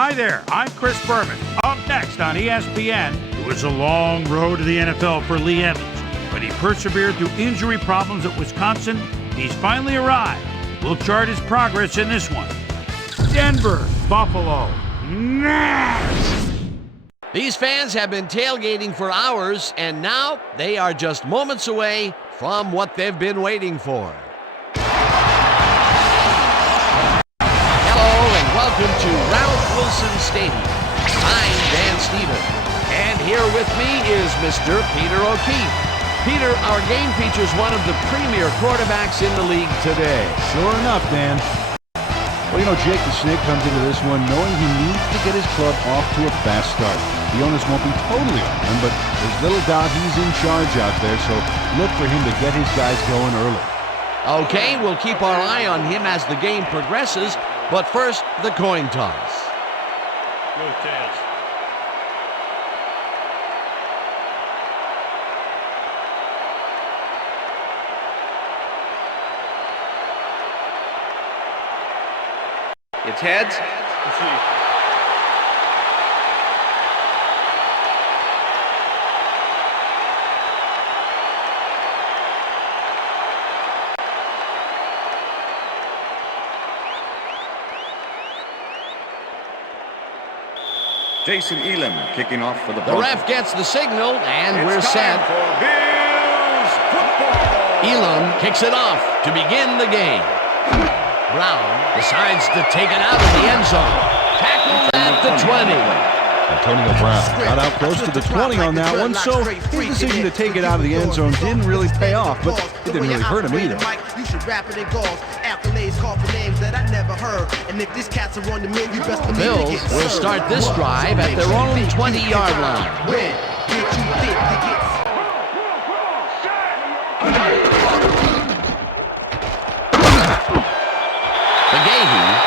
Hi there, I'm Chris Berman. Up next on ESPN, it was a long road to the NFL for Lee Evans, but he persevered through injury problems at Wisconsin. He's finally arrived. We'll chart his progress in this one. Denver, Buffalo, next! These fans have been tailgating for hours, and now they are just moments away from what they've been waiting for. Welcome to Ralph Wilson Stadium. I'm Dan Stevens, and here with me is Mr. Peter O'Keefe. Peter, our game features one of the premier quarterbacks in the league today. Sure enough, Dan. Well, you know, Jake the Snake comes into this one knowing he needs to get his club off to a fast start. The onus won't be totally on him, but there's little doubt he's in charge out there, so look for him to get his guys going early. Okay, we'll keep our eye on him as the game progresses. But first, the coin toss. Good chance. It's heads. Jason Elam kicking off for the Broncos. The ref gets the signal, and we're set. For Bills football. Elam kicks it off to begin the game. Brown decides to take it out of the end zone. Tackled at the 20. Antonio Brown got out close to the 20 on that one, so his decision to take it out of the end zone didn't really pay off, but it didn't really hurt him either. You should rap it in golf. Accolades call for names that I never heard. And if this cat's are on the menu, best believe Bills will start this drive at their own 20-yard line. When did you think to get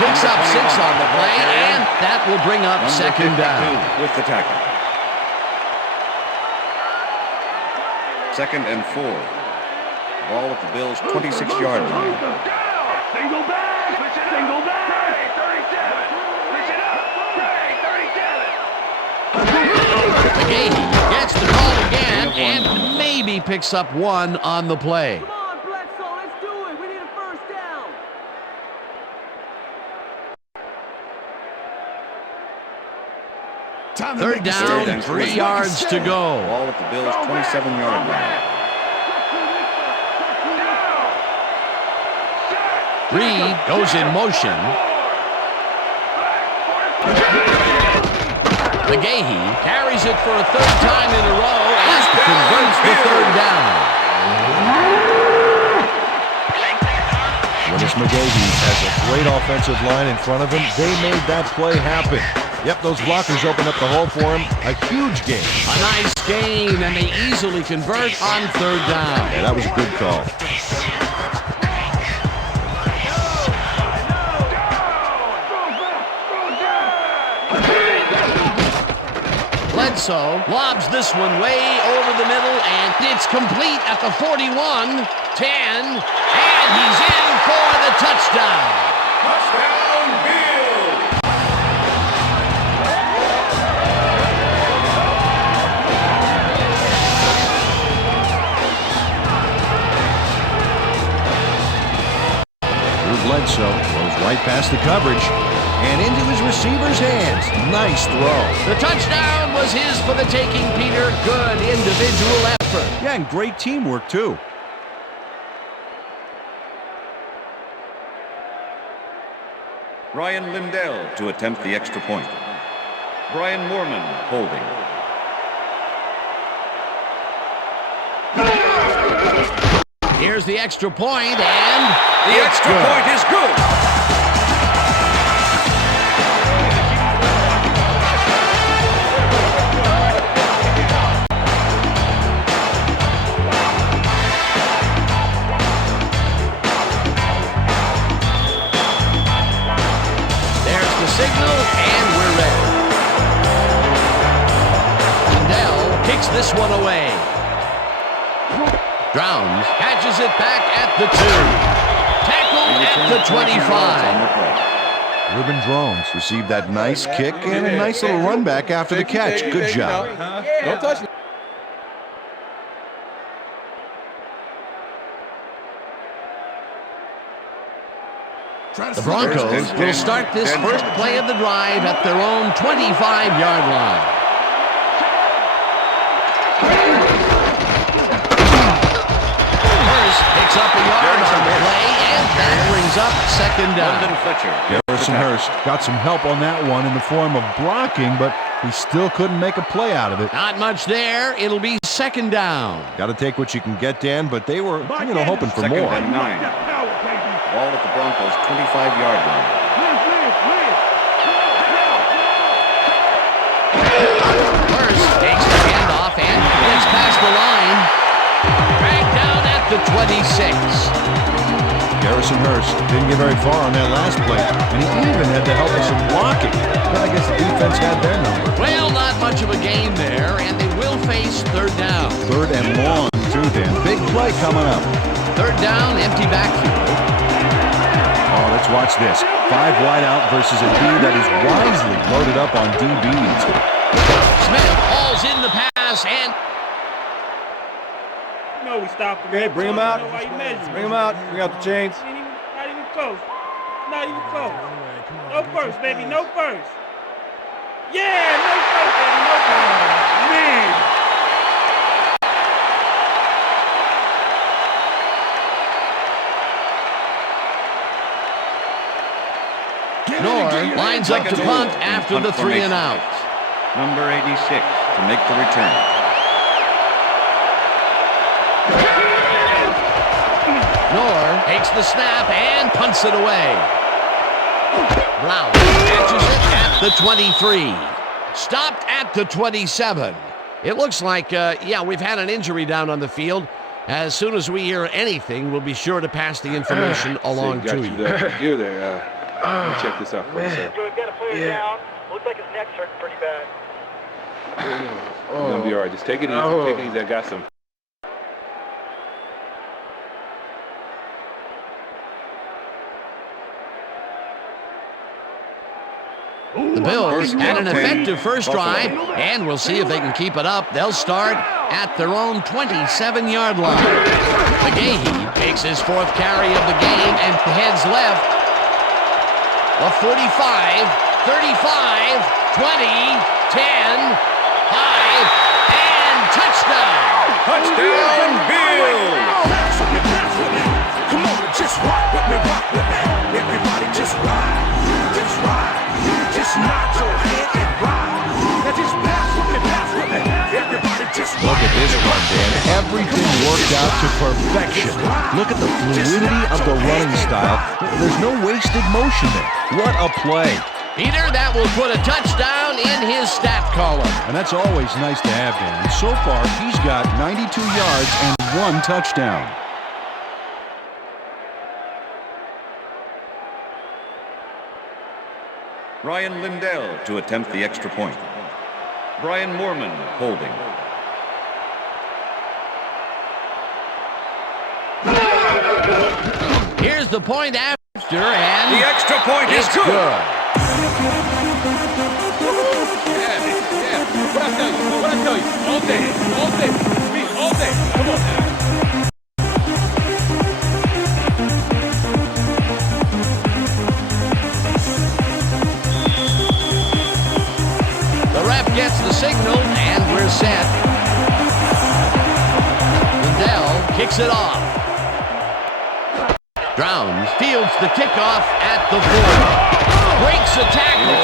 picks up 6 on the play, and that will bring up second down. With the tackle. Second and 4. Ball at the Bills' 26-yard line. Single back! Single back! 37! Push it up! 37! McGahee gets the call again, and maybe picks up 1 on the play. Third down, 3 yards to go. Ball at the Bills' 27-yard line. Reed goes in motion. McGahee carries it for a 3rd time in a row and converts the 3rd down. Willis McGahee has a great offensive line in front of him. They made that play happen. Yep, those blockers opened up the hole for him. A huge gain. A nice gain, and they easily convert on 3rd down. Yeah, that was a good call. Bledsoe lobs this one way over the middle, and it's complete at the 41, 10, and he's in for the touchdown. Touchdown, Bills! Bledsoe goes right past the coverage and into his receiver's hands. Nice throw. The touchdown was his for the taking, Peter. Good individual effort. Yeah, and great teamwork, too. Ryan Lindell to attempt the extra point. Brian Moorman holding. Here's the extra point, and the extra point is good. There's the signal, and we're ready. Lindell kicks this one away. Drowns catches it back at the 2. Tackled at the 25. Ruben Drones received that nice kick and a nice little run back after the catch. Good job. Don't touch me. The Broncos will start this first play of the drive at their own 25-yard line. Hurst picks up a yard on the play, and that brings up second down. Garrison Hurst got some help on that one in the form of blocking, but he still couldn't make a play out of it. Not much there. It'll be second down. Got to take what you can get, Dan, but they were, hoping for Second more. and 9. Ball at the Broncos' 25-yard line. Hurst takes the handoff and gets past the line. Dragged down at the 26. Garrison Hurst didn't get very far on that last play, and he even had the help of some blocking. But I guess the defense had their number. Well, not much of a gain there, and they will face third down. Third and long, too, Dan. Big play coming up. Third down, empty backfield. Oh, let's watch this. 5 wide out versus a D that is wisely loaded up on DBs. Smith hauls in the pass, and No, we stopped him. Okay, bring him out. Why you measuring? Bring him out. Bring out the chains. Not even close. Not even close. No first, baby. No first. Yeah, no first, baby. No first. Man. Knorr lines up to punt after the 3 and out. Number 86 to make the return. Knorr takes the snap and punts it away. Brown catches it at the 23. Stopped at the 27. It looks like, we've had an injury down on the field. As soon as we hear anything, we'll be sure to pass the information along to you. You're there. Let me check this out for a second. We've got a player down. Looks like his neck's hurting pretty bad. You're gonna be all right. Just take it easy. Take it easy. I got some. The Bills had an effective first drive, and we'll see if they can keep it up. They'll start at their own 27-yard line. McGahee takes his 4th carry of the game and heads left. A 45, 35, 20, 10, 5, and touchdown! Touchdown, Bills! Come on, just rock with me, rock with me. Everybody just ride, just ride. Just nod your head and ride. Now just pass with me, everybody just ride. Look at this run, Dan. Everything worked out to perfection. Look at the fluidity of the running style. There's no wasted motion there. What a play. Peter, that will put a touchdown in his stat column. And that's always nice to have, Dan. And so far, he's got 92 yards and 1 touchdown. Ryan Lindell to attempt the extra point. Brian Moorman holding. Here's the point after, and The extra point is it's good. What I tell you? All day. Me, all day. Come on. The ref gets the signal, and we're set. Lindell kicks it off. Drowns fields the kickoff at the 4. Breaks a tackle.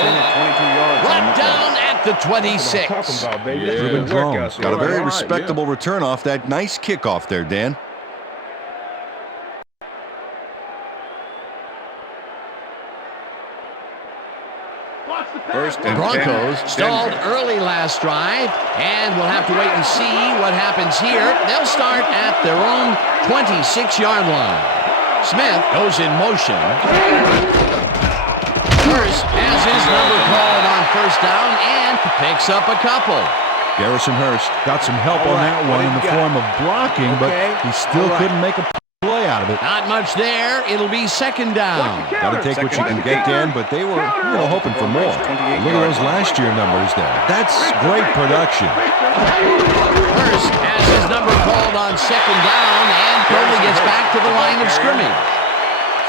Brought down at the 26. Ruben Drones got a very respectable return off that nice kickoff there, Dan. First The and Broncos 10, stalled Denver. early last drive, and we'll have to wait and see what happens here. They'll start at their own 26-yard line. Smith goes in motion. Hurst has his number called on first down and picks up a couple. Garrison Hurst got some help on that one in the form of blocking, but he still couldn't make a play out. out of it. Not much there. It'll be second down. Got to take what you can get, Dan, but they were hoping for more. Look at those last year numbers there. That's great production. Hurst has his number called on second down and only gets back to the line of scrimmage.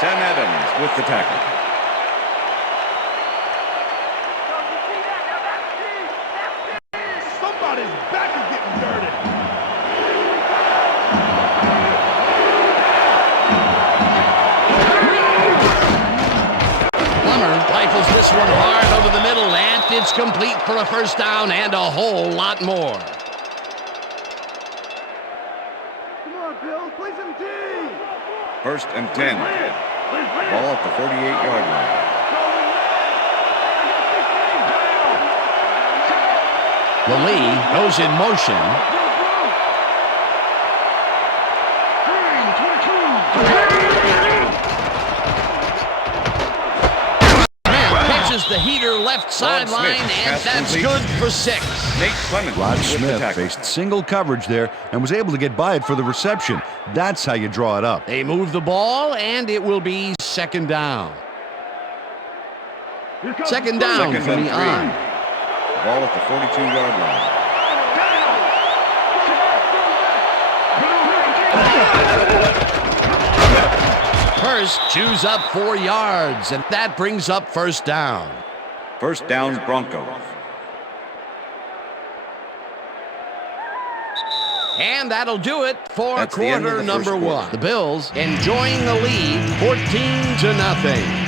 Sam Adams with the tackle. Somebody's back is getting dirty. Plummer rifles this one hard over the middle, and it's complete for a first down and a whole lot more. Come on, Bill, play some D. First and 10. Ball at the 48-yard line. The lead goes in motion. Catches the heater left sideline, and that's good for 6. Nate Clemens Rod with the Smith tackle. faced single coverage there and was able to get by it for the reception. That's how you draw it up. They move the ball, and it will be second down. Second down Second from and the 3. on. Ball at the 42-yard line. Hurst chews up 4 yards, and that brings up first down. First down, Broncos. And that'll do it for That's the end of quarter the number first 1. quarter. The Bills enjoying the lead 14-0.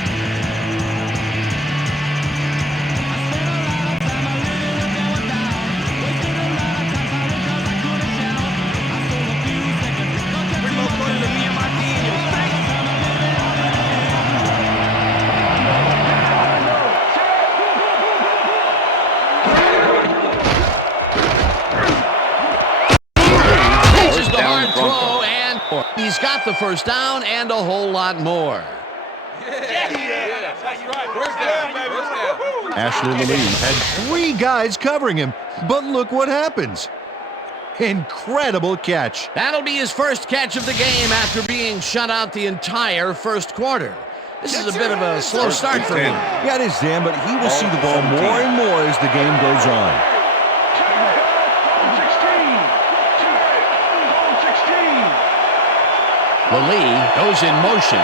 He's got the first down and a whole lot more. Ashley Leline had 3 guys covering him, but look what happens. Incredible catch. That'll be his first catch of the game after being shut out the entire first quarter. This is a bit of a slow start for him. Yeah, it is, Dan, but he will see the ball more and more as the game goes on. Lee goes in motion.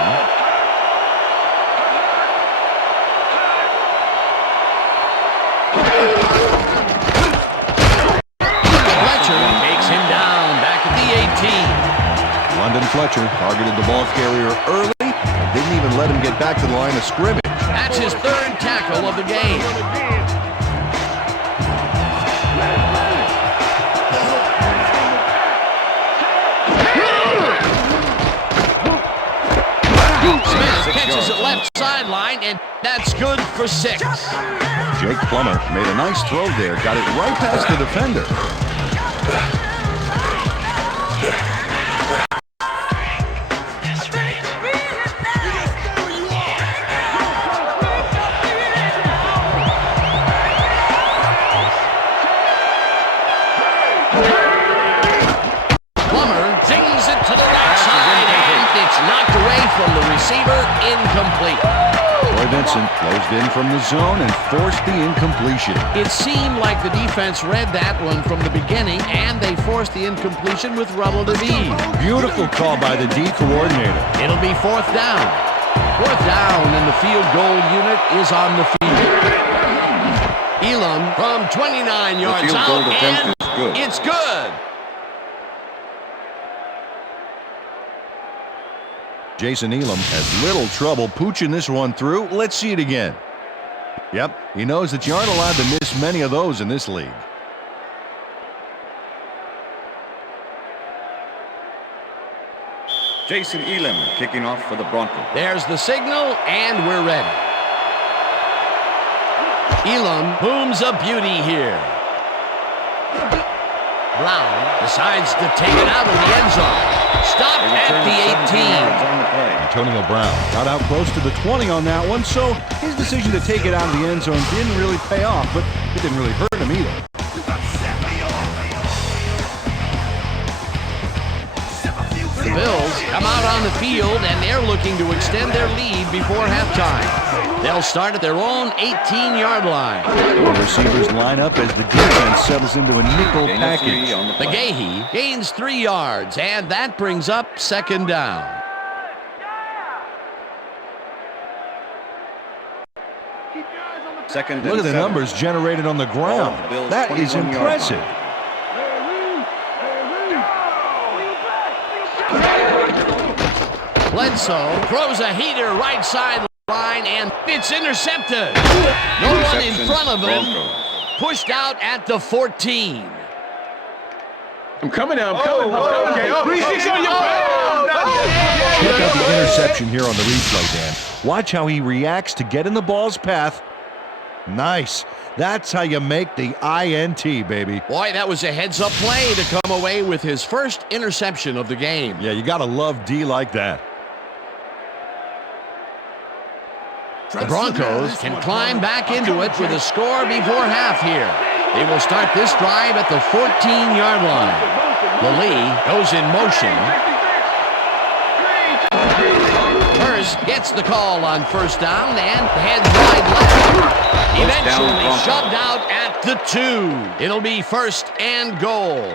Fletcher takes him down back at the 18. London Fletcher targeted the ball carrier early and didn't even let him get back to the line of scrimmage. That's his 3rd tackle of the game. Smith catches it left sideline, and that's good for 6. Jake Plummer made a nice throw there, got it right past the defender. Plummer zings it to the right side, and it's knocked away from the receiver, incomplete. Roy Vincent closed in from the zone and forced the incompletion. It seemed like the defense read that one from the beginning, and they forced the incompletion with relative ease. Beautiful call by the D coordinator. It'll be 4th down. 4th down, and the field goal unit is on the field. Elam from 29 yards field out, goal attempt and is good. it's good. Jason Elam has little trouble pooching this one through. Let's see it again. Yep, he knows that you aren't allowed to miss many of those in this league. Jason Elam kicking off for the Broncos. There's the signal, and we're ready. Elam booms a beauty here. Brown decides to take it out of the end zone. Stopped at the 18. Antonio Brown got out close to the 20 on that one, so his decision to take it out of the end zone didn't really pay off, but it didn't really hurt him either. The Bills come out on the field, and they're looking to extend their lead before halftime. They'll start at their own 18-yard line. The receivers line up as the defense settles into a nickel package. McGahee gains 3 yards, and that brings up second down. Second and Look at the 7. numbers generated on the ground. That is impressive. Bledsoe throws a heater right side line, and it's intercepted. No one in front of him. Pushed out at the 14. I'm coming now. I'm coming. Okay. Check out the interception here on the replay, Dan. Watch how he reacts to get in the ball's path. Nice. That's how you make the INT, baby. Boy, that was a heads-up play to come away with his first interception of the game. Yeah, you got to love D like that. The Broncos can climb back into it with a score before half here. They will start this drive at the 14-yard line. Lee goes in motion. Hurst gets the call on first down and heads wide left. Eventually shoved out at the 2. It'll be first and goal.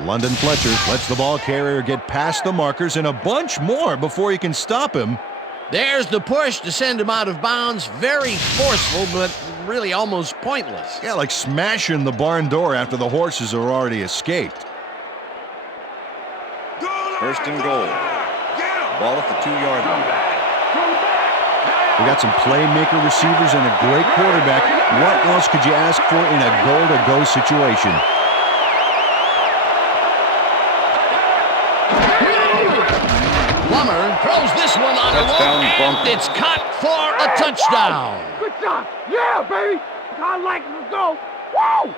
London Fletcher lets the ball carrier get past the markers and a bunch more before he can stop him. There's the push to send him out of bounds. Very forceful, but really almost pointless. Yeah, like smashing the barn door after the horses are already escaped. First and goal. Ball at the 2-yard line. We got some playmaker receivers and a great quarterback. What else could you ask for in a goal-to-go situation? Plummer throws this one on the road, and it's caught for a touchdown. Good job. Yeah, baby. I like it. Let's go. Woo!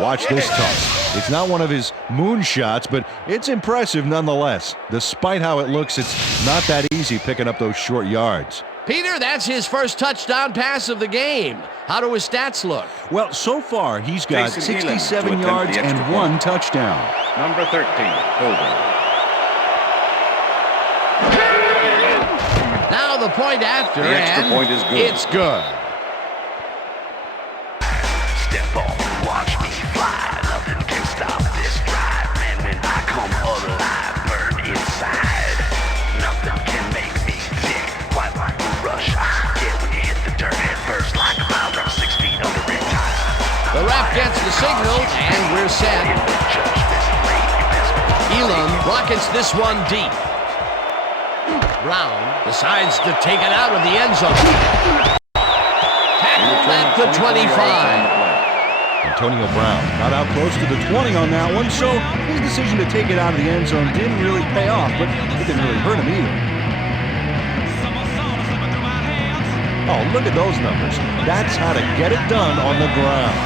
Watch this toss. It's not one of his moonshots, but it's impressive nonetheless. Despite how it looks, it's not that easy picking up those short yards. Peter, that's his first touchdown pass of the game. How do his stats look? Well, so far, he's got Jason Elam 67 to yards attempt the and extra 1 point. touchdown. Number 13, Holden. Now the point after, The extra and point is good. it's good. Step on, watch me fly. Nothing can stop this drive, man. When I come alive, burn inside. Nothing can make me tick. Quite like a rush. Yeah, when you hit the dirt head first, like a mile from 6 feet under red tire. The ref gets the signal, and we're set. Elam rockets this one deep. Brown decides to take it out of the end zone. Tackled at the 25. Antonio Brown got out close to the 20 on that one, so his decision to take it out of the end zone didn't really pay off, but it didn't really hurt him either. Oh, look at those numbers. That's how to get it done on the ground.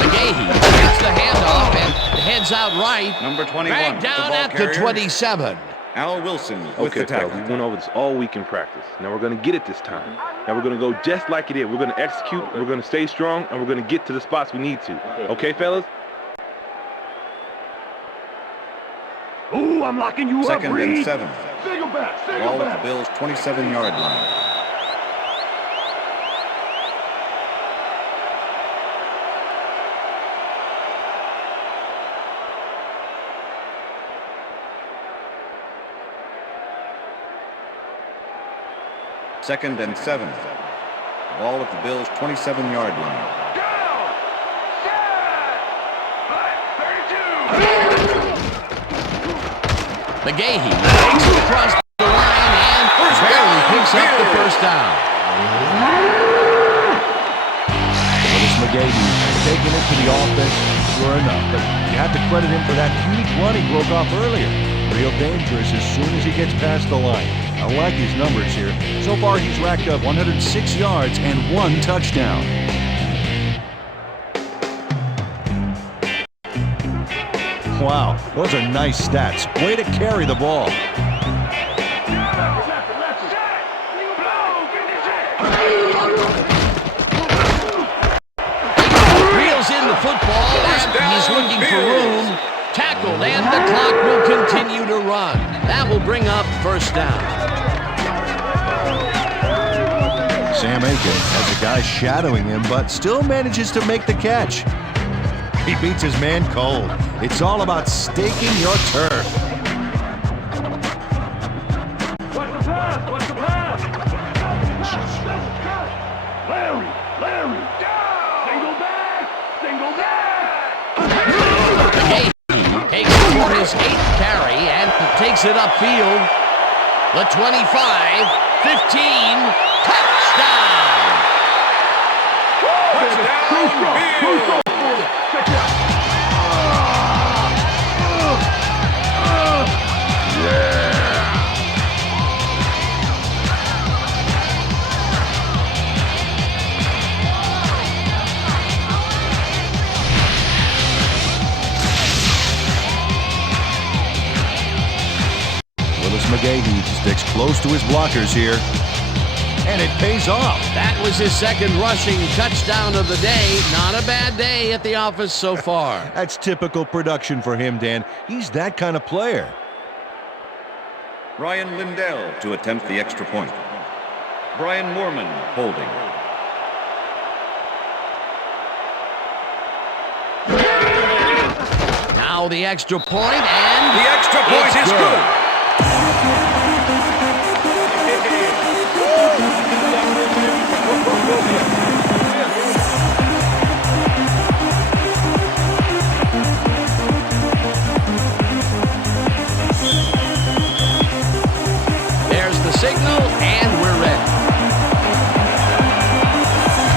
McGahee gets the handoff and heads out right. Number 21, Dragged down the ball at carrier. the 27. Al Wilson with Okay, the tackle. fellas, we went over this all week in practice. Now we're going to get it this time. Now we're going to go just like it is. We're going to execute, we're going to stay strong, and we're going to get to the spots we need to. Okay, fellas? Ooh, I'm locking you Second up, and Reed. 7. Single back. Ball at the Bills' 27-yard line. Second and 7. Ball at the Bills' 27-yard line. McGahee takes it across the line and barely picks up the first down. But it's McGahee taking it to the offense, sure enough. But you have to credit him for that huge run he broke off earlier. Real dangerous as soon as he gets past the line. I like these numbers here. So far, he's racked up 106 yards and 1 touchdown. Wow, those are nice stats. Way to carry the ball. he's looking for room. Tackled, and the clock will continue to run. That will bring up first down. Sam Aiken has a guy shadowing him, but still manages to make the catch. He beats his man cold. It's all about staking your turf. What's the pass? What's the pass? Larry, down! Single back! Gay takes it for his 8th carry and takes it upfield. The 25, 15, touchdown! Touchdown, McGahee sticks close to his blockers here, and it pays off. That was his second rushing touchdown of the day. Not a bad day at the office so far. That's typical production for him, Dan. He's that kind of player. Ryan Lindell to attempt the extra point. Brian Moorman holding. Now the extra point, and the extra point is good. There's the signal, and we're ready.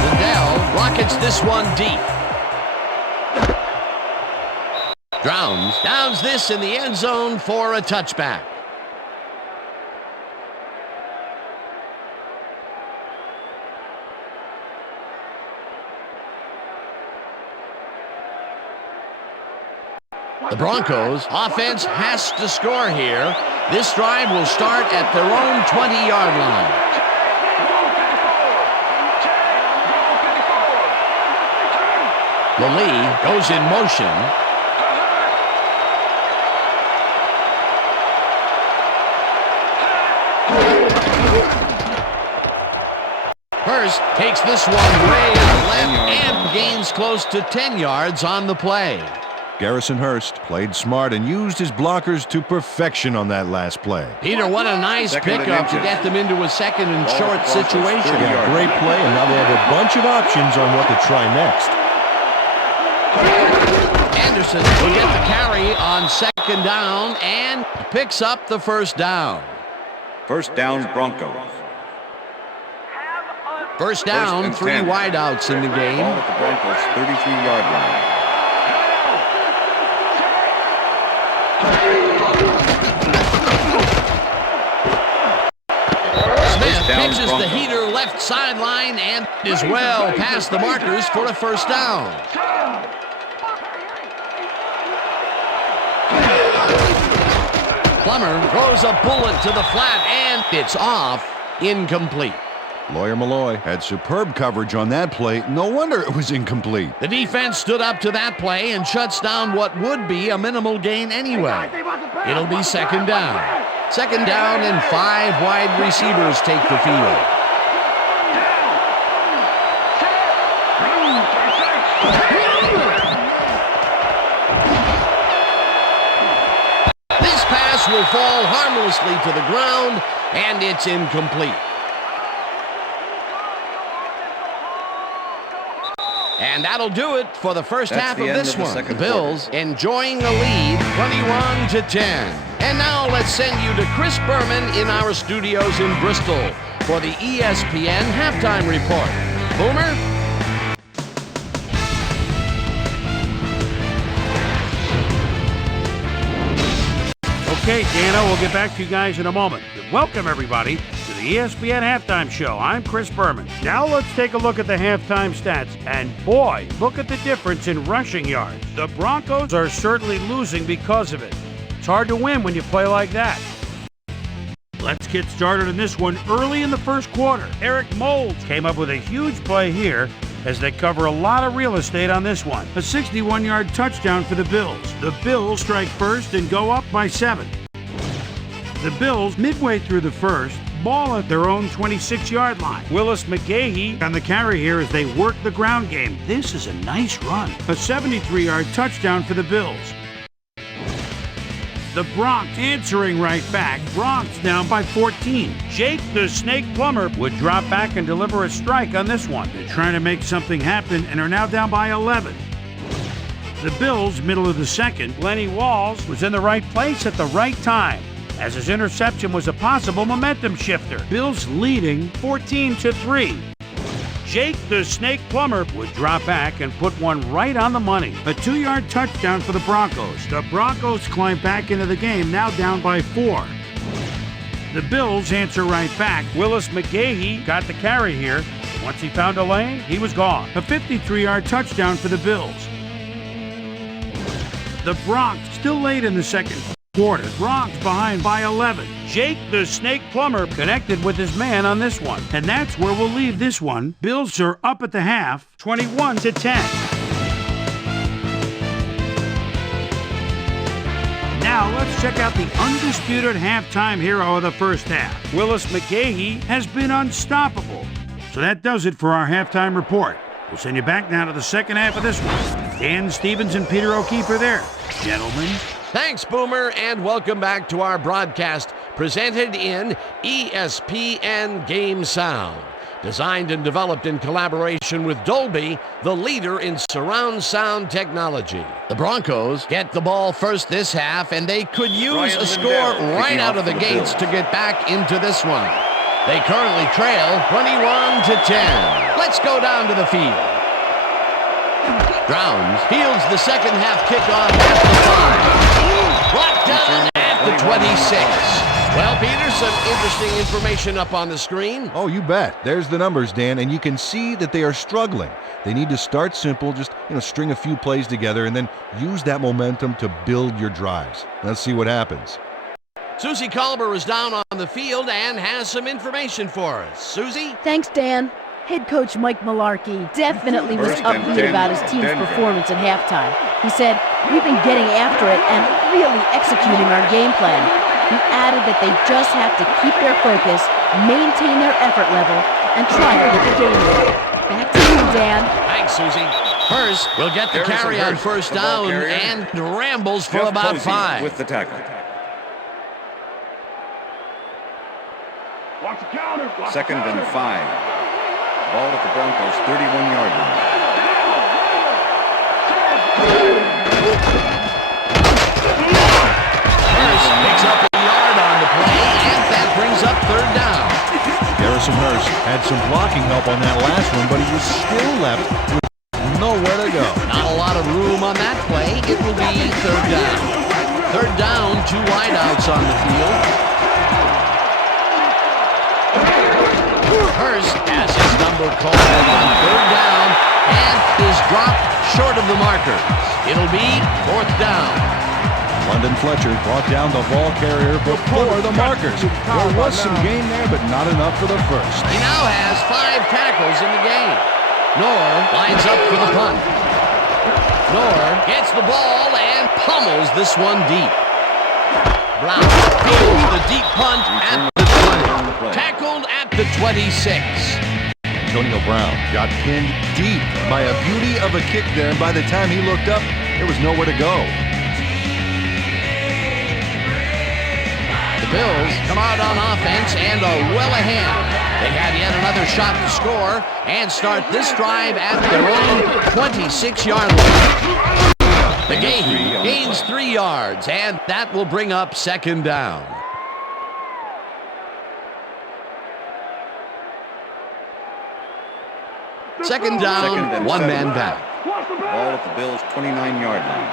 Lindell rockets this one deep. Downs this in the end zone for a touchback. The Broncos offense has to score here. This drive will start at their own 20-yard line. Lee goes in motion. Hurst takes this one way to the left and gains close to 10 yards on the play. Garrison Hurst played smart and used his blockers to perfection on that last play. Peter, what a nice pickup to get them into a second and short situation. Yeah, great play, and now they have a bunch of options on what to try next. Anderson will get the carry on second down and picks up the first down. First down, Broncos. First down, 3 wideouts in the game. Ball at the Broncos' 33-yard line. Smith pitches the heater left sideline and is well past the markers for a first down. Plummer throws a bullet to the flat and it's off, incomplete. Lawyer Malloy had superb coverage on that play. No wonder it was incomplete. The defense stood up to that play and shuts down what would be a minimal gain anyway. It'll be second down. Second down and 5 wide receivers take the field. This pass will fall harmlessly to the ground and it's incomplete. And that'll do it for the first half of this one. The Bills enjoying a lead, 21-10. And now let's send you to Chris Berman in our studios in Bristol for the ESPN halftime report. Boomer? Okay, Dana, we'll get back to you guys in a moment. Welcome, everybody, to the ESPN Halftime Show. I'm Chris Berman. Now let's take a look at the halftime stats. And boy, look at the difference in rushing yards. The Broncos are certainly losing because of it. It's hard to win when you play like that. Let's get started on this one early in the first quarter. Eric Moulds came up with a huge play here. as they cover a lot of real estate on this one. A 61-yard touchdown for the Bills. The Bills strike first and go up by 7. The Bills, midway through the first, ball at their own 26-yard line. Willis McGahee on the carry here as they work the ground game. This is a nice run. A 73-yard touchdown for the Bills. The Broncos answering right back. Broncos down by 14. Jake the Snake Plumber would drop back and deliver a strike on this one. They're trying to make something happen and are now down by 11. The Bills, middle of the second. Lenny Walls was in the right place at the right time, as his interception was a possible momentum shifter. Bills leading 14-3. Jake the Snake Plumber would drop back and put one right on the money. A 2-yard touchdown for the Broncos. The Broncos climb back into the game, now down by 4. The Bills answer right back. Willis McGahee got the carry here. Once he found a lane, he was gone. A 53-yard touchdown for the Bills. The Broncos still late in the second quarter. Broncos behind by 11. Jake the Snake Plumber connected with his man on this one. And that's where we'll leave this one. Bills are up at the half, 21-10. Now let's check out the undisputed halftime hero of the first half. Willis McGahee has been unstoppable. So that does it for our halftime report. We'll send you back now to the second half of this one. Dan Stevens and Peter O'Keefe are there. Gentlemen. Thanks, Boomer, and welcome back to our broadcast presented in ESPN Game Sound. Designed and developed in collaboration with Dolby, the leader in surround sound technology. The Broncos get the ball first this half, and they could use a score right out of the gates to get back into this one. They currently trail 21-10. Let's go down to the field. Drowns fields the second half kickoff at the 5. Brought down at the 26. Well, Peter, some interesting information up on the screen. Oh, you bet. There's the numbers, Dan, and you can see that they are struggling. They need to start simple, just string a few plays together and then use that momentum to build your drives. Let's see what happens. Susie Colber is down on the field and has some information for us. Susie? Thanks, Dan. Head coach Mike Malarkey definitely was upbeat about his team's performance at halftime. He said, "We've been getting after it and really executing our game plan." He added that they just have to keep their focus, maintain their effort level, and try to get the game winner. Back to you, Dan. Thanks, Susie. Hurst will get the carry on first down and rambles for about 5. With the tackle. Second and 5. Ball at the Broncos' 31-yard line. Hurst picks up a yard on the play, and that brings up third down. Garrison Hurst had some blocking help on that last one, but he was still left with nowhere to go. Not a lot of room on that play. It will be third down. Third down, 2 wideouts on the field. Hurst has his number called on third down and is dropped short of the marker. It'll be 4th down. London Fletcher brought down the ball carrier before the markers. There was some gain there, but not enough for the first. He now has 5 tackles in the game. Knorr lines up for the punt. Knorr gets the ball and pummels this one deep. Brown fields the deep punt at the 20. Tackled at the 26. Antonio Brown got pinned deep by a beauty of a kick there, and by the time he looked up, there was nowhere to go. The Bills come out on offense and are well ahead. They have yet another shot to score and start this drive at their own 26-yard line. McGahee gains 3 yards, and that will bring up second down. Second down, 1 man back. Ball at the Bills' 29-yard line.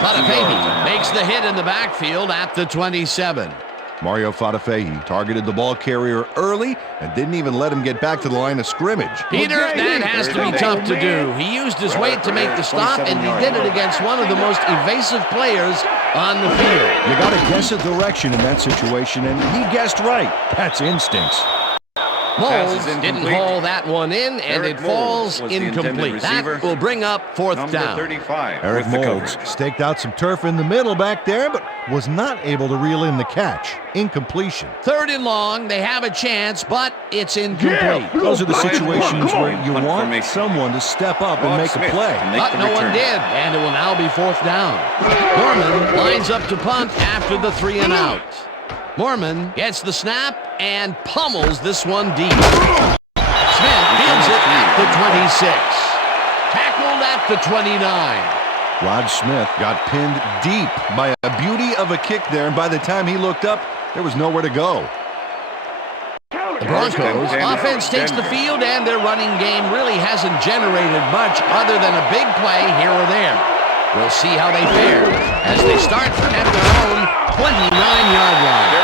Patapavy makes the hit in the backfield at the 27. Mario Fatafehi targeted the ball carrier early and didn't even let him get back to the line of scrimmage. Peter, that has to be tough to do. He used his weight to make the stop, and he did it against one of the most evasive players on the field. You got to guess a direction in that situation, and he guessed right. That's instincts. Moles didn't haul that one in, and it falls incomplete. That will bring up fourth down. 35. Eric Moulds staked out some turf in the middle back there, but was not able to reel in the catch. Incompletion. Third and long, they have a chance, but it's incomplete. Those are the situations where you want someone to step up and make a play. But no one did, and it will now be fourth down. Mormon lines up to punt after the 3 and out. Mormon gets the snap and pummels this one deep. Smith fields it at the 26. Tackled at the 29. Rod Smith got pinned deep by a beauty of a kick there, and by the time he looked up, there was nowhere to go. The Broncos offense takes the field, and their running game really hasn't generated much other than a big play here or there. We'll see how they fare as they start at their own 29-yard line.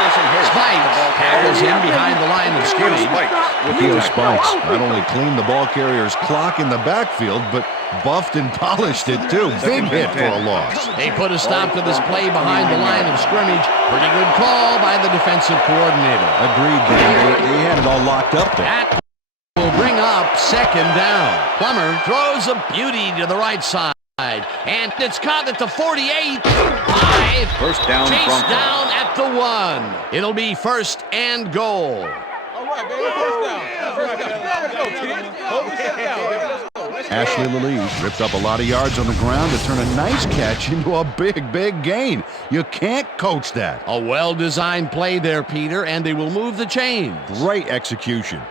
Spikes tackles him behind the line of scrimmage. Theo Spikes not only cleaned the ball carrier's clock in the backfield, but buffed and polished it too. Big hit for a loss. They put a stop to this play behind the line of scrimmage. Pretty good call by the defensive coordinator. Agreed, Dan. They had it all locked up there. That will bring up second down. Plummer throws a beauty to the right side. And it's caught at the 48. 5. First down. Chase Broncos. down at the 1. It'll be first and goal. All right, baby. First down. First down. Let's go. Ashley Lalise ripped up a lot of yards on the ground to turn a nice catch into a big gain. You can't coach that. A well-designed play there, Peter, and they will move the chains. Great execution.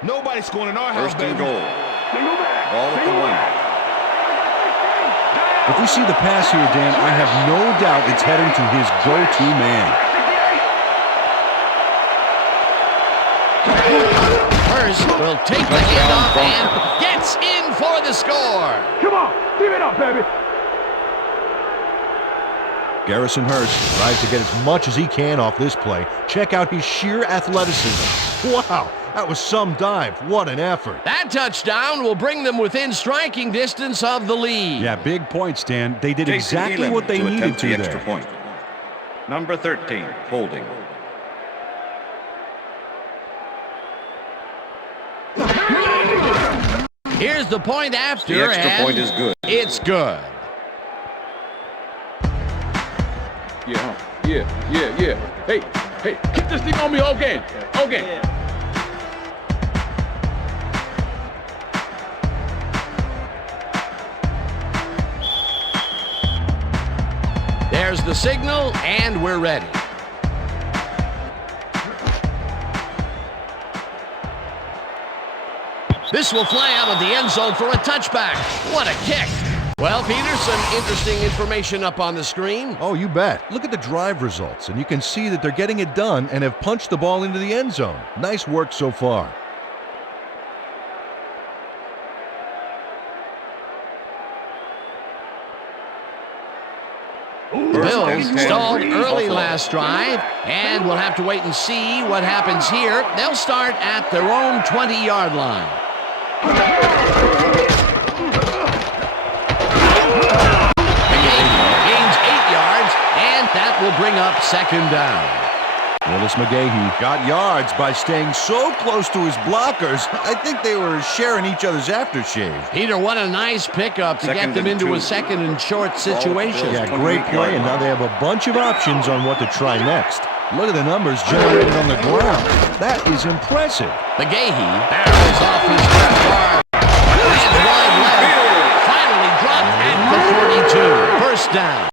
Nobody's scoring in our house, First and baby. goal. Ball at the 1. If we see the pass here, Dan, I have no doubt it's heading to his go-to man. Hurst will take the handoff and gets in for the score. Come on, give it up, baby. Garrison Hurst tries to get as much as he can off this play. Check out his sheer athleticism. Wow, that was some dive. What an effort. That touchdown will bring them within striking distance of the lead. Yeah, big points, Dan. They did Jason exactly Elam what they needed attempt to the there. extra point. Number 13, holding. Here's the point after, The extra and point is good. It's good. Yeah. Hey, keep this thing on me all game. Okay. There's the signal, and we're ready. This will fly out of the end zone for a touchback. What a kick. Well, Peter, some interesting information up on the screen. Oh, you bet. Look at the drive results, and you can see that they're getting it done and have punched the ball into the end zone. Nice work so far. The Bills stalled early last drive, and we'll have to wait and see what happens here. They'll start at their own 20-yard line. Gains 8 yards, and that will bring up second down. Willis McGahee got yards by staying so close to his blockers. I think they were sharing each other's aftershave. Peter, what a nice pickup to get them into a second and short situation. Yeah, great play, and now they have a bunch of options on what to try next. Look at the numbers generated on the ground. That is impressive. McGahee barrels off his left guard. And wide left. Finally dropped at the 42. First down.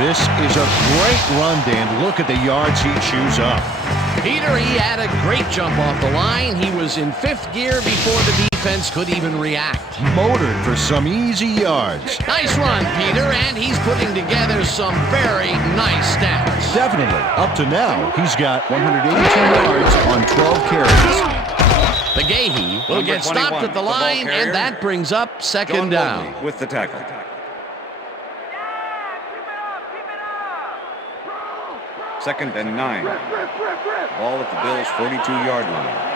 This is a great run, Dan. Look at the yards he chews up. Peter, he had a great jump off the line. He was in fifth gear before the defense could even react. Motored for some easy yards. Nice run, Peter, and he's putting together some very nice stats. Definitely. Up to now, he's got 182 yards on 12 carries. McGahee will get stopped at the line, and that brings up second down. With the tackle. 2nd and 9. Ball at the Bills' 42-yard line.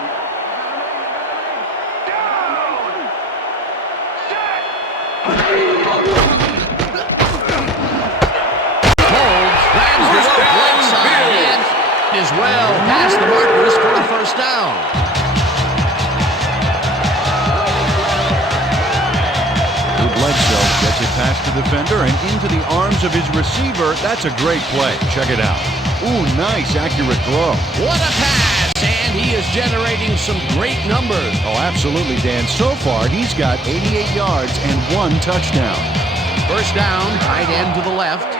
Is well past the markers for a first down. Bledsoe gets it past the defender and into the arms of his receiver. That's a great play. Check it out. Ooh, nice, accurate throw. What a pass, and he is generating some great numbers. Oh, absolutely, Dan. So far, he's got 88 yards and 1 touchdown. First down, tight end to the left.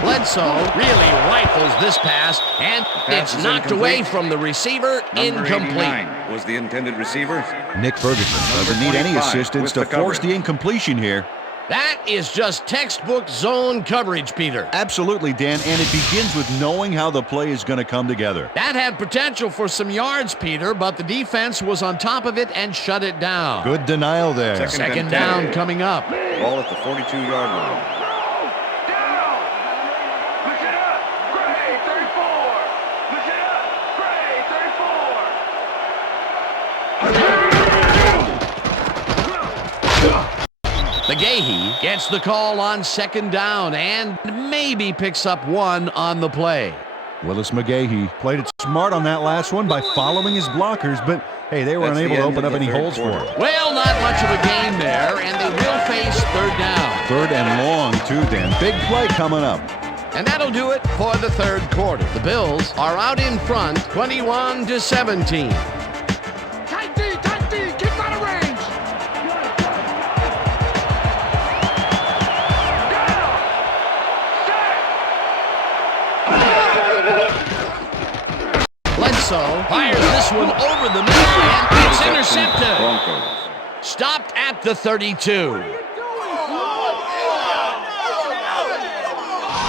Bledsoe really rifles this pass, and it's knocked away from the receiver. Incomplete. Was the intended receiver. Nick Ferguson doesn't need any assistance to force the incompletion here. That is just textbook zone coverage, Peter. Absolutely, Dan, and it begins with knowing how the play is going to come together. That had potential for some yards, Peter, but the defense was on top of it and shut it down. Good denial there. Second down coming up. Ball at the 42-yard line. McGahee gets the call on second down and maybe picks up 1 on the play. Willis McGahee played it smart on that last one by following his blockers, but hey, they were unable to open up any holes for him. Well, not much of a gain there, and they will face third down. Third and long, too, Dan. Big play coming up. And that'll do it for the third quarter. The Bills are out in front, 21-17. Tight D, keep out of range. Bledsoe fires this one over the middle, and it's intercepted. Broncos. Stopped at the 32.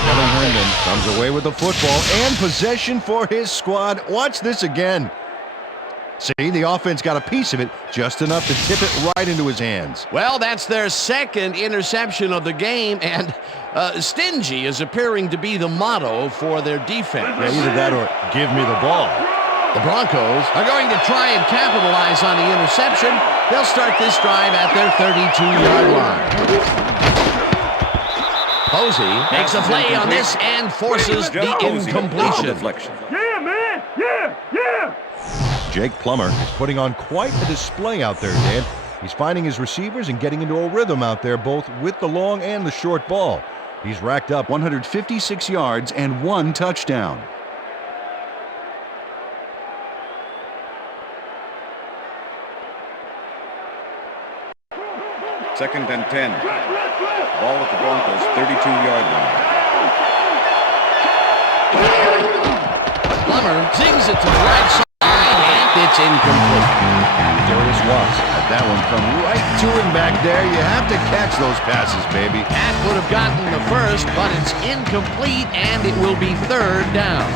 Kevin Herndon comes away with the football and possession for his squad. Watch this again. See, the offense got a piece of it, just enough to tip it right into his hands. Well, that's their second interception of the game, and stingy is appearing to be the motto for their defense. Yeah, either that or give me the ball. The Broncos are going to try and capitalize on the interception. They'll start this drive at their 32-yard line. Posey makes a play on this and forces the incompletion. Yeah, man! Yeah! Jake Plummer is putting on quite a display out there, Dan. He's finding his receivers and getting into a rhythm out there, both with the long and the short ball. He's racked up 156 yards and 1 touchdown. Second and 10. Ball at the Broncos' 32-yard line. Plummer zings it to the right side, and it's incomplete. Darius Watts let that one come right to him back there. You have to catch those passes, baby. That would have gotten the first, but it's incomplete, and it will be third down.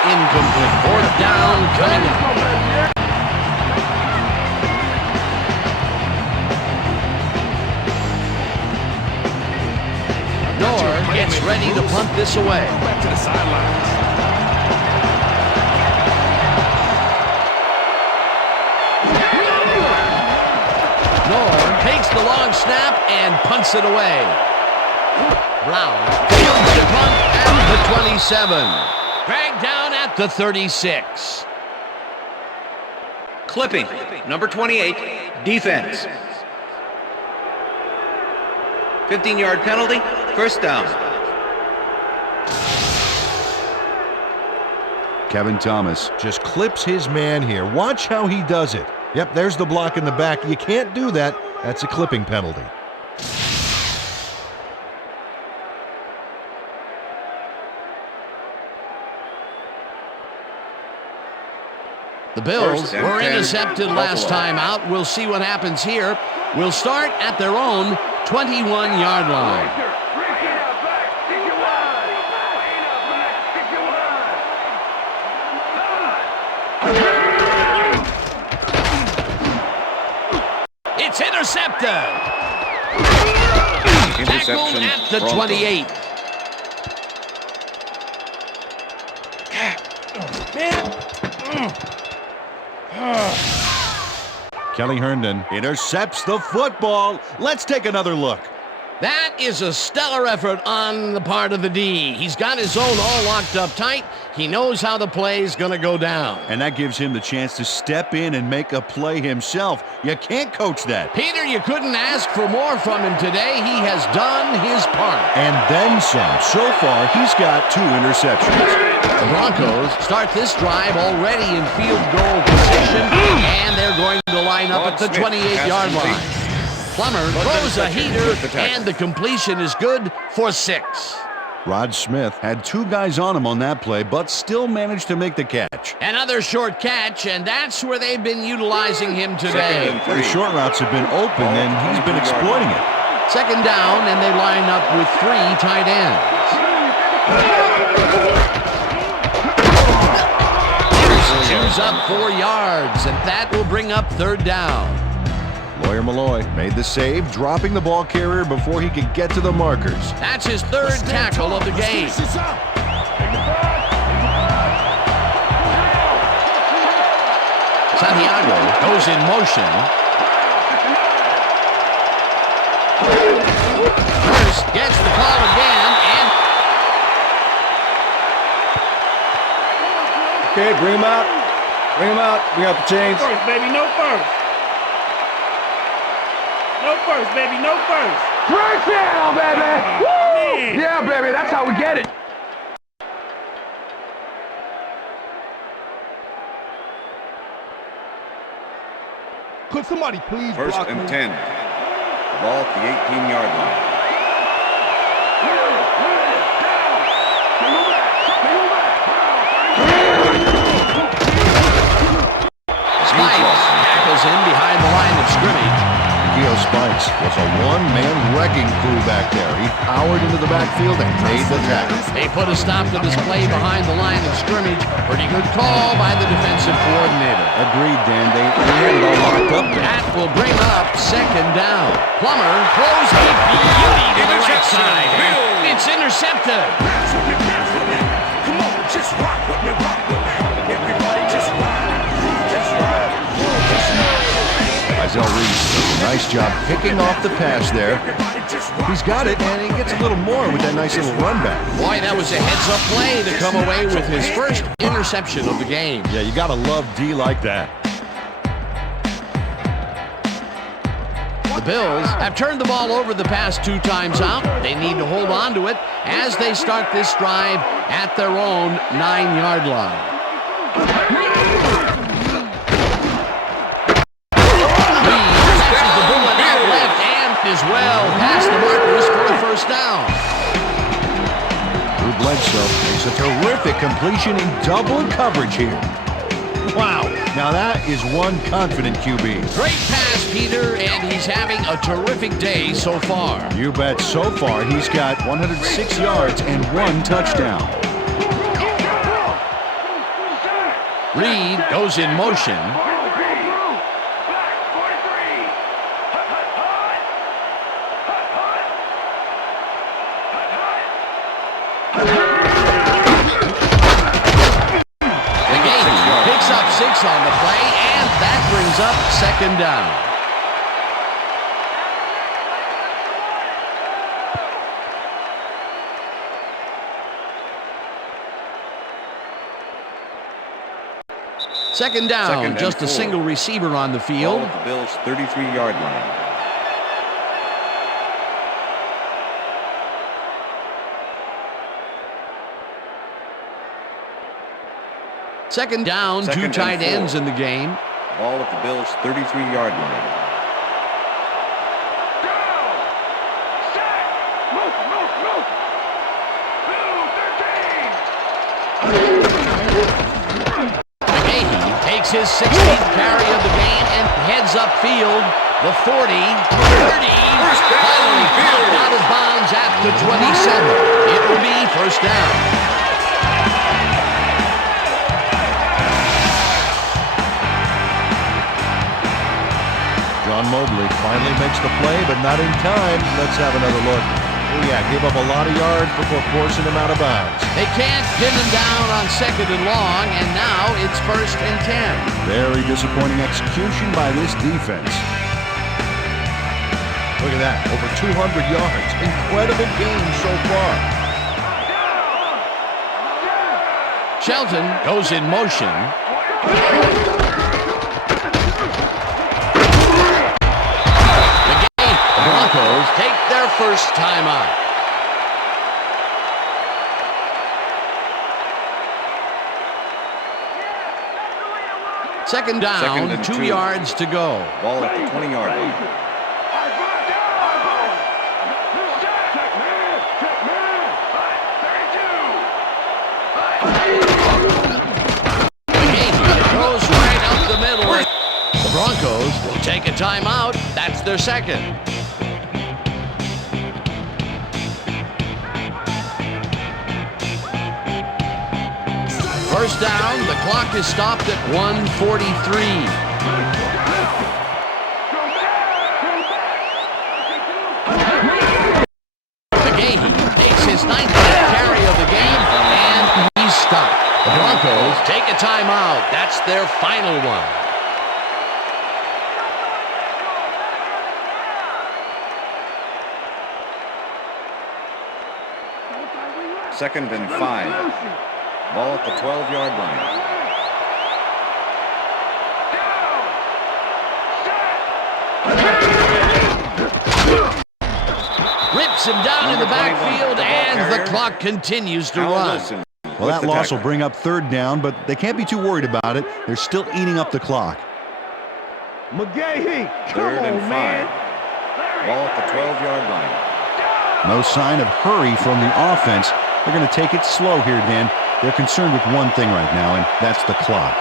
Incomplete. Fourth down coming up. Noor gets ready to punt this away. Back to the sidelines. Noor takes the long snap and punts it away. Brown fields the punt at the 27. Dragged down at the 36. Clipping, number 28, defense. 15-yard penalty, first down. Kevin Thomas just clips his man here. Watch how he does it. Yep, there's the block in the back. You can't do that. That's a clipping penalty. The Bills were intercepted last time out. We'll see what happens here. We'll start at their own 21-yard line. intercepted. Tackled Interception. at the Broncos. 28. Kelly Herndon intercepts the football. Let's take another look. That is a stellar effort on the part of the D. He's got his zone all locked up tight. He knows how the play is going to go down. And that gives him the chance to step in and make a play himself. You can't coach that. Peter, you couldn't ask for more from him today. He has done his part. And then some. So far, he's got 2 interceptions. The Broncos start this drive already in field goal position, and they're going to line up at the 28-yard line. Plummer throws a heater, and the completion is good for 6. Rod Smith had 2 guys on him on that play, but still managed to make the catch. Another short catch, and that's where they've been utilizing him today. The short routes have been open, and he's been exploiting it. Second down, and they line up with 3 tight ends. Chews up 4 yards, and that will bring up 3rd down. Lawyer Malloy made the save, dropping the ball carrier before he could get to the markers. That's his 3rd tackle of the game. Santiago goes in motion. First gets the call again, and okay, bring him out. Bring him out. Bring out the chains. First, baby, no first. No first, baby, no first. First down, baby. Woo! Yeah, baby, that's how we get it. Could somebody please First block and me? 10. Ball at the 18-yard line. Spikes tackles him behind the line of scrimmage. Gio Spikes was a one-man wrecking crew back there. He powered into the backfield and made the tackle. They put a stop to this play behind the line of scrimmage. Pretty good call by the defensive coordinator. Agreed, Dan. They had it all locked up there. That will bring up 2nd down. Plummer throws a beauty to the right side. It's intercepted. Come on, just rock with me, rock with me. Everybody just ride, just ride, just ride. Isaiah Reed does a nice job picking off the pass there. He's got it, and he gets a little more with that nice little run back. Boy, that was a heads-up play to come away with his first interception of the game. Yeah, you gotta love D like that. The Bills have turned the ball over the past 2 times out. They need to hold on to it as they start this drive at their own 9-yard line. Is well past the markers for a 1st down. Drew Bledsoe makes a terrific completion in double coverage here. Wow, now that is one confident QB. Great pass, Peter, and he's having a terrific day so far. You bet. So far, he's got 106 yards and 1 touchdown. Reed goes in motion. On the play, and that brings up 2nd down. Second down, just a single receiver on the field. Ball at the Bills' 33-yard line. Second down, 2 tight ends in the game. Ball at the Bills' 33-yard line. McGahee takes his 16th carry of the game and heads upfield. The 40, 30, finally popped out of bounds at the 27. It will be 1st down. John Mobley Finally makes the play, but not in time. Let's have another look. Oh yeah, gave up a lot of yards before forcing him out of bounds. They can't pin him down on 2nd and long, and now it's 1st and 10. Very disappointing execution by this defense. Look at that, over 200 yards. Incredible game so far. Shelton goes in motion. The Broncos take their first timeout. Second down, 2 yards to go. Ball at the 20-yard line. Goes right up the middle. The Broncos will take a timeout. That's their second. First down, the clock is stopped at 1:43. McGahee takes his 19th carry of the game, and he's stopped. The Broncos take a timeout. That's their final one. Second and 5. Ball at the 12-yard line. Rips him down in the backfield, and the clock continues to run. Well, that loss will bring up 3rd down, but they can't be too worried about it. They're still eating up the clock. McGahee, Third and 5. Ball at the 12-yard line. No sign of hurry from the offense. They're going to take it slow here, Dan. They're concerned with one thing right now, and that's the clock.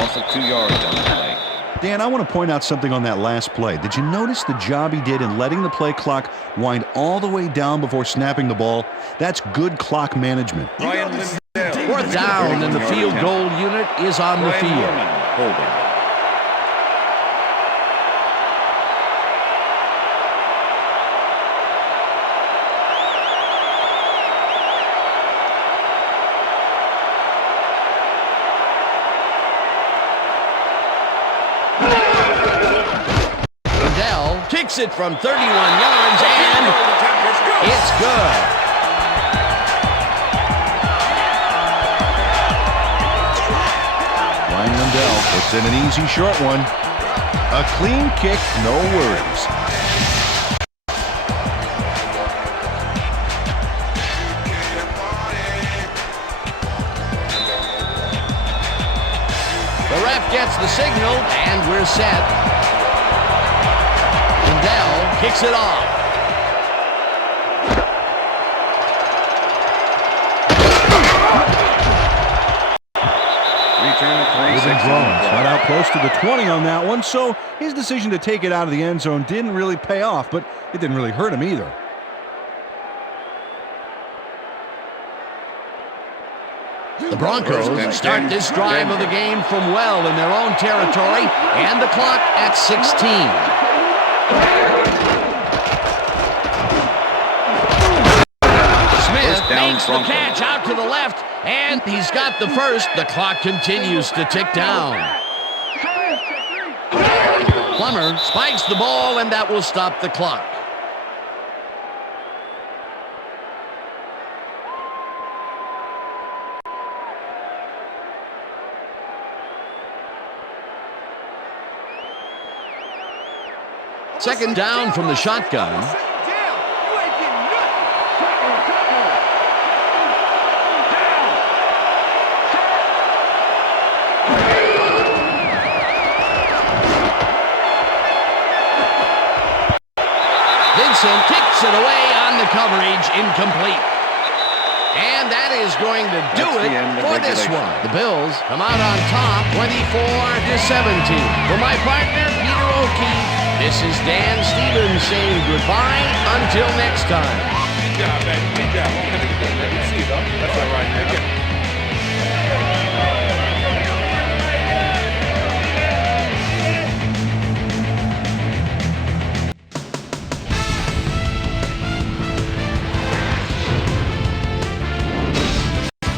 Also 2 yards on the play. Dan, I want to point out something on that last play. Did you notice the job he did in letting the play clock wind all the way down before snapping the ball? That's good clock management. 4th down, and the field goal unit is on the field. Holding. Kicks it from 31 yards, and it's good. Ryan Lindell puts in an easy short one. A clean kick, no worries. The ref gets the signal, and we're set. Lindell kicks it off. Return of 26. Got out close to the 20 on that one, so his decision to take it out of the end zone didn't really pay off, but it didn't really hurt him either. The Broncos start this drive of the game from well in their own territory, and the clock at 16. Smith makes the catch out to the left, and he's got the first. The clock continues to tick down. Plummer spikes the ball, and that will stop the clock. Second down from the shotgun. Vincent kicks it away on the coverage, incomplete. And that is going to do it for this one. The Bills come out on top 24-17. For my partner, Peter O'Keefe, this is Dan Stevens saying goodbye until next time. Good job, man. Good job. Let me see, though. That's all right, man.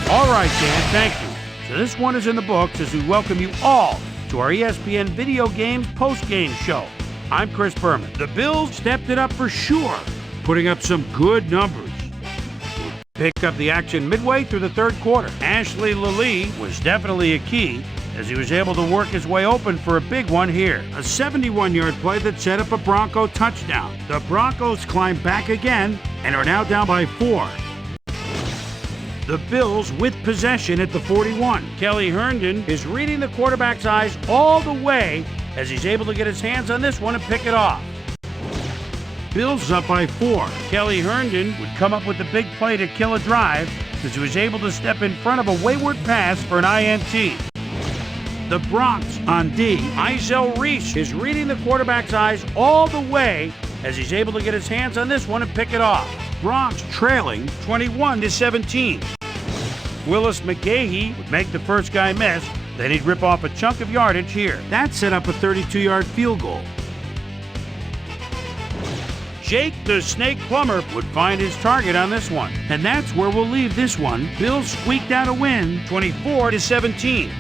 All right, Dan, thank you. So this one is in the books as we welcome you all to our ESPN Video Games post-game show. I'm Chris Berman. The Bills stepped it up for sure, putting up some good numbers. Picked up the action midway through the third quarter. Ashley Lilly was definitely a key as he was able to work his way open for a big one here. A 71-yard play that set up a Bronco touchdown. The Broncos climb back again and are now down by 4. The Bills with possession at the 41. Kelly Herndon is reading the quarterback's eyes all the way as he's able to get his hands on this one and pick it off. Bills up by 4. Kelly Herndon would come up with the big play to kill a drive as he was able to step in front of a wayward pass for an INT. The Bronx on D. Izell Reese is reading the quarterback's eyes all the way as he's able to get his hands on this one and pick it off. Bronx trailing 21-17. Willis McGahee would make the first guy miss, then he'd rip off a chunk of yardage here. That set up a 32-yard field goal. Jake the Snake Plummer would find his target on this one. And that's where we'll leave this one. Bills squeaked out a win, 24-17.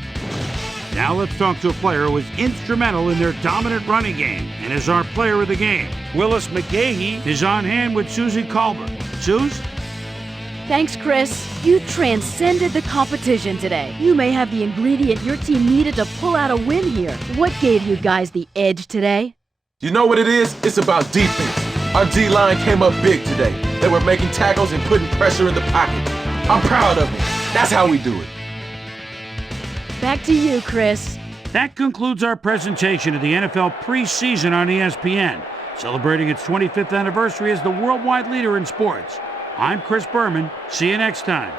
Now let's talk to a player who was instrumental in their dominant running game and is our player of the game. Willis McGahee is on hand with Susie Colbert. Suze? Thanks, Chris. You transcended the competition today. You may have the ingredient your team needed to pull out a win here. What gave you guys the edge today? You know what it is? It's about defense. Our D-line came up big today. They were making tackles and putting pressure in the pocket. I'm proud of them. That's how we do it. Back to you, Chris. That concludes our presentation of the NFL preseason on ESPN, celebrating its 25th anniversary as the worldwide leader in sports. I'm Chris Berman. See you next time.